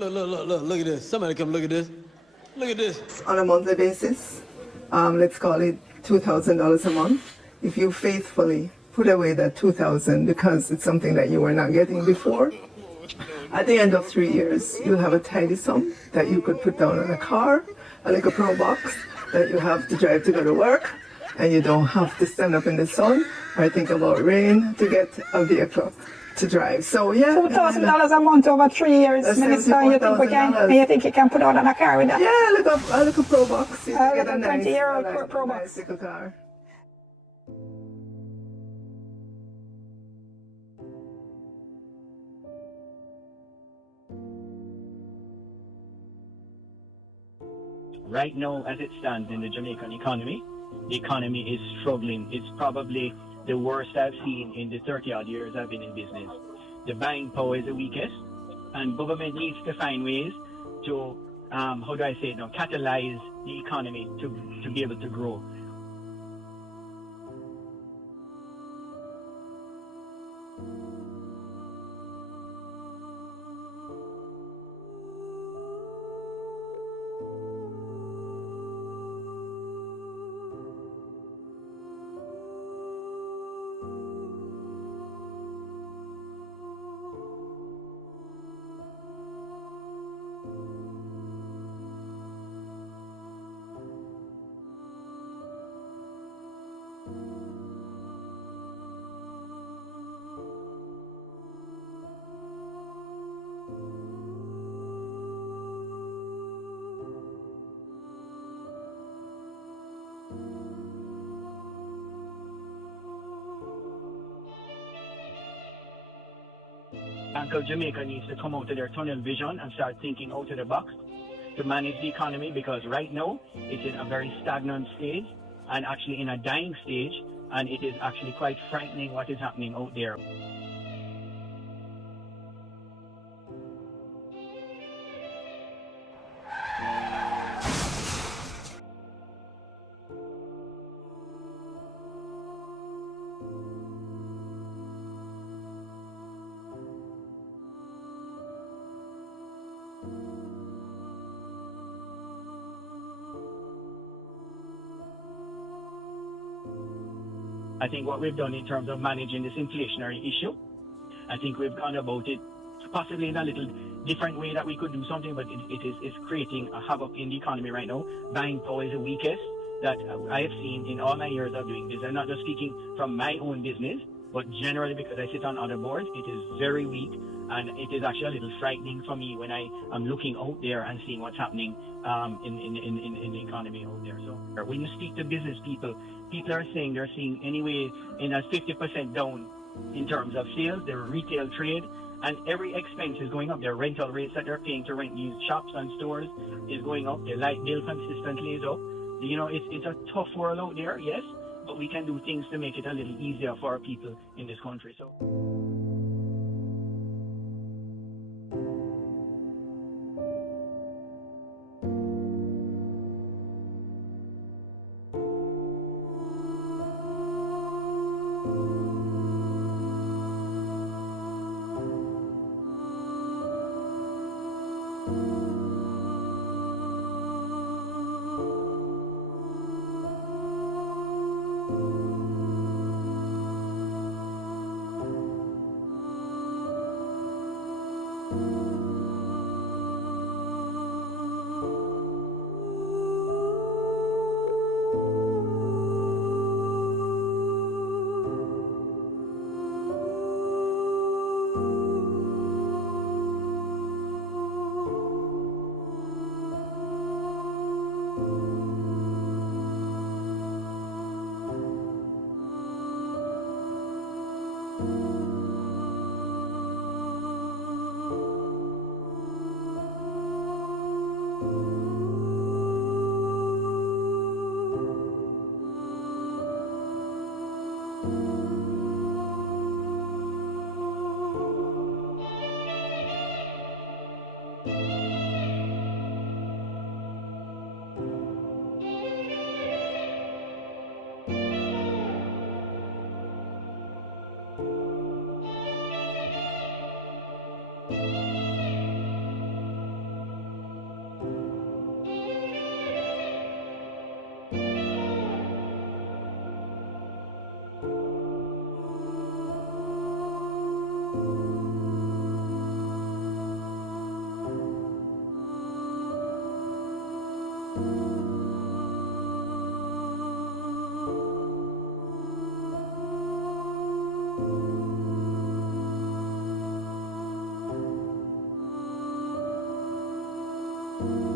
Look at this. Somebody come look at this. Look at this. On a monthly basis, let's call it $2,000 a month. If you faithfully put away that $2,000 because it's something that you were not getting before, at the end of 3 years, you'll have a tidy sum that you could put down on a car, a little Probox that you have to drive to go to work, and you don't have to stand up in the sun or think about rain to get a vehicle to drive. So yeah, $2,000 a month over 3 years, Minister. You think you can put out on a car with that? Yeah, a little Probox. You A get a little nice, 20-year-old a Probox. nice little car. Right now, as it stands in the Jamaican economy, the economy is struggling. It's probably the worst I've seen in the 30-odd years I've been in business. The buying power is the weakest, and government needs to find ways to, catalyze the economy to be able to grow. Bank of Jamaica needs to come out of their tunnel vision and start thinking out of the box to manage the economy, because right now it's in a very stagnant stage and actually in a dying stage, and it is actually quite frightening what is happening out there. I think what we've done in terms of managing this inflationary issue, I think we've gone about it possibly in a little different way that we could do something, but it's creating a havoc in the economy right now. Buying power is the weakest that I have seen in all my years of doing this. I'm not just speaking from my own business, but generally because I sit on other boards, it is very weak, and it is actually a little frightening for me when I am looking out there and seeing what's happening in the economy out there. So when you speak to business people, people are saying they're seeing anyway in a 50% down in terms of sales, their retail trade, and every expense is going up. Their rental rates that they're paying to rent these shops and stores is going up. Their light bill consistently is up. You know, it's a tough world out there, yes, but we can do things to make it a little easier for our people in this country. So. you.